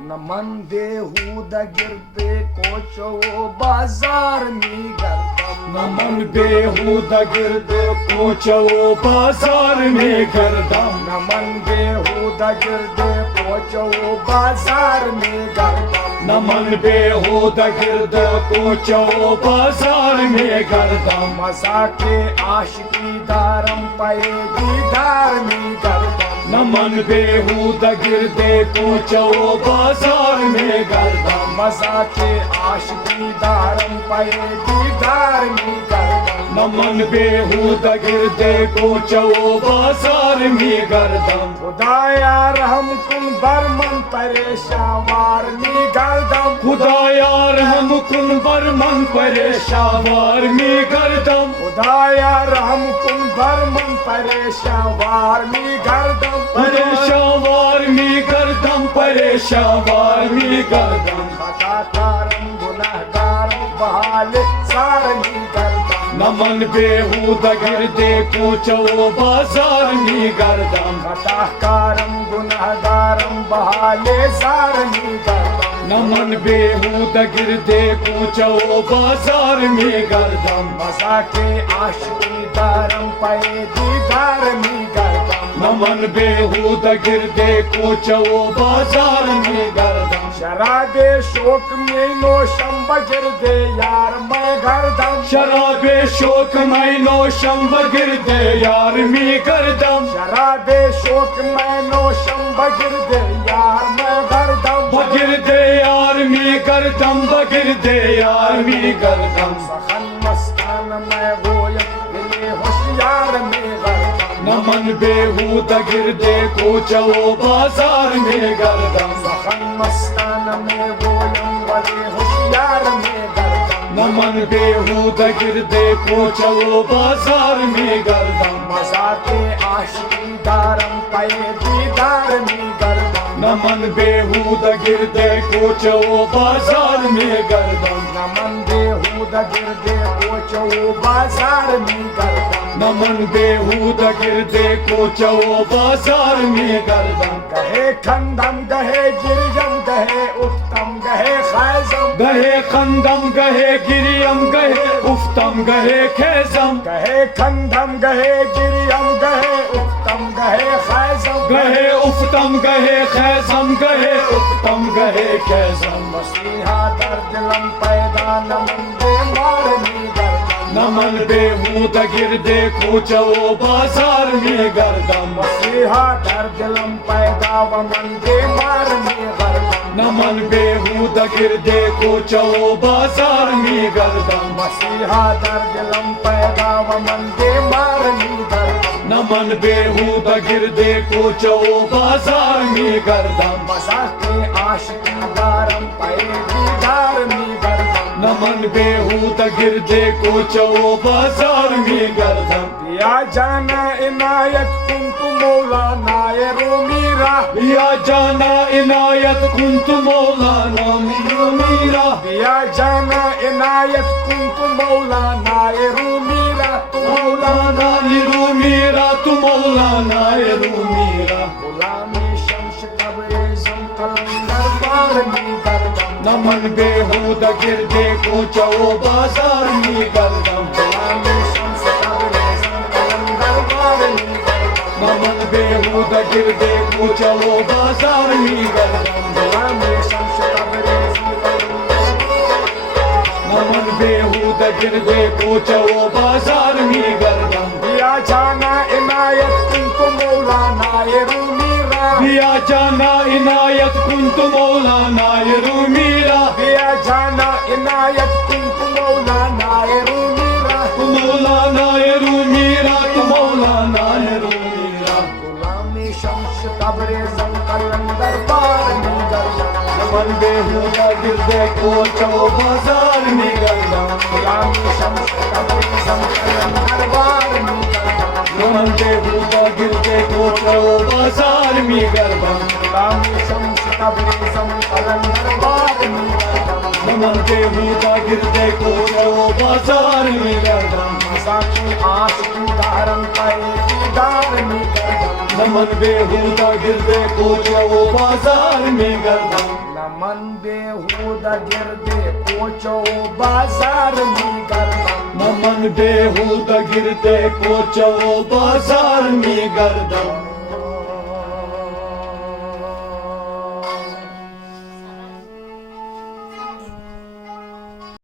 नमन बेहुदा गिरदे कोचो बाजार में गर्दम। नमन बेहुदा गिरदे कोचो बाजार में गर्दम। नमन बेहुदा गिरदे कोचो बाजार में गर्दम। नमन बेहुदा गिरदे कोचो बाजार में गर्दम। मजा के आशिकी दारम पे दीदार में गर्दम। नमन बेहुदा गिरदे कोचो बाजार में गर्दम। मजा के आशिकी दारम पे दीदार में गर्दम। नमन बेहुदा गिरदे कोचो बाजार में गर्दम। खुदाया रहम कुन बरमन परेशावार में गर्दम। खुदाया रहम कुन बरमन परेशावार में गर्दम। खुदाया रहम कुन बरमन परेशावार में गर्दम। परेशावार में गर्दम। परेशावार में गर्दम। खताकारम गुनहगारम बहाले सार में गर्दम। नमन बेहुदा गिरदे कोचो बाजार में गर्दम। खताकारम गुनहगारम बहाले सार में गर्दम। नमन बेहुदा गिरदे कोचो बाजार में गर्दम। मजा के आशिकी दारम पे दीदार में गर्दम। नमन बेहुदा गिरदे कोचो बाजार में गर्दम। शराबे शोक में नोशम बगिरदे यार मैं गर्दम। शराबे शोक में नोशम बगिरदे यार में गर्दम। शराबे शोक में नोशम बगिरदे यार मैं गर्दम। बगिरदे यार में गर्दम। बगिरदे यार में गर्दम। सखन मस्तान में गोयम दिले होशियार में गर्दम। नमन बेहुदा गिरदे कोचो बाजार में गर्दम। सखन मस्तान में गोयम वाले होशियार में गर्दम। नमन बेहुदा गिरदे कोचो बाजार में गर्दम। मजा के आशिकी दारम पे दीदार में गर्दम। नमन बेहुदा गिरदे कोचो बाजार में गर्दम। नमन बेहुदा गिरदे कोचो बाजार में गर्दम। नमन बेहुदा गिरदे कोचो बाजार में गर्दम। गहे खंडम गहे गिरियम गहे उत्तम गहे खैजम। गहे खंडम गहे गिरियम गहे उफ्तम गहे खैजम। गहे खंडम गहे गिरियम गहे उत्तम गहे खैजम। गहे उफ्तम गहे खैजम। गहे उफ्तम गहे खैजम। मसीहा दर्दिलम पैदा नमन दे मारनी गर्दम। नमन बेहुदा गिरदे कोचो बाजार में गर्दम। मसीहा दर्दिलम पैदा वमन दे मारनी गर्दम। नमन बेहुदा गिरदे कोचो बाजार में गर्दम। मसीहा दर्दिलम पैदा वमन दे मारनी गर्दम। नमन बेहुदा गिरदे कोचो बाजार में गर्दम। मजा के आशिकी दारम पे दीदार में गर्दम। नमन बेहुदा गिरदे कोचो बाजार में गर्दम। या जाना इनायत कुंतु मौलाना ये रूमीरा। या जाना इनायत कुंतु मौलाना मीरा। या जाना इनायत कुंतु मौलाना ये रूमीरा। तू मौलाना मीरा। तू मौलाना मीरा। गुलामी शम्स तबरेज़म कलंदर बार में गर्दम। नमन बेहुदा गिरदे कोचो बाजार में गर्दम। गुलामी शम्स तबरेज़म कलंदर बार में गर्दम। नमन बेहुदा गिरदे कोचो बाजार में गर्दम। गुलामी शम्स तबरेज़म नमन बेहुदा गिरदे कोचो बाजार में गर्दम। या जाना इनायत कुंतु मौलाना ये रूमीरा। या जाना इनायत कुंतु मौलाना मीरा। या जाना इनायत कुंतु मौलाना ये रूमीरा। तू मौलाना मीरा। तू मौलाना मीरा। गुलामी शम्स तबरेज़म कलंदर बार में गर्दम। नमन बेहुदा गिरदे कोचो बाजार में गर्दम। गुलामी शम्स तबरेज़म कलंदर बार में गर्दम। नमन बेहुदा गिरदे कोचो बाजार में गर्दम। गुलामी शम्स तबरेज़म कलंदर बार में गर्दम। नमन बेहुदा गिरदे कोचो बाजार में गर्दम। मजा की आशिकी दारम पे दीदार में गर्दम। नमन बेहुदा गिरदे कोचो बाजार में गर्दम। मन बेहूद गिरदे कोचो बाजार में गर्दन मन बेहूद गिरते कोचो बाजार में गर्दन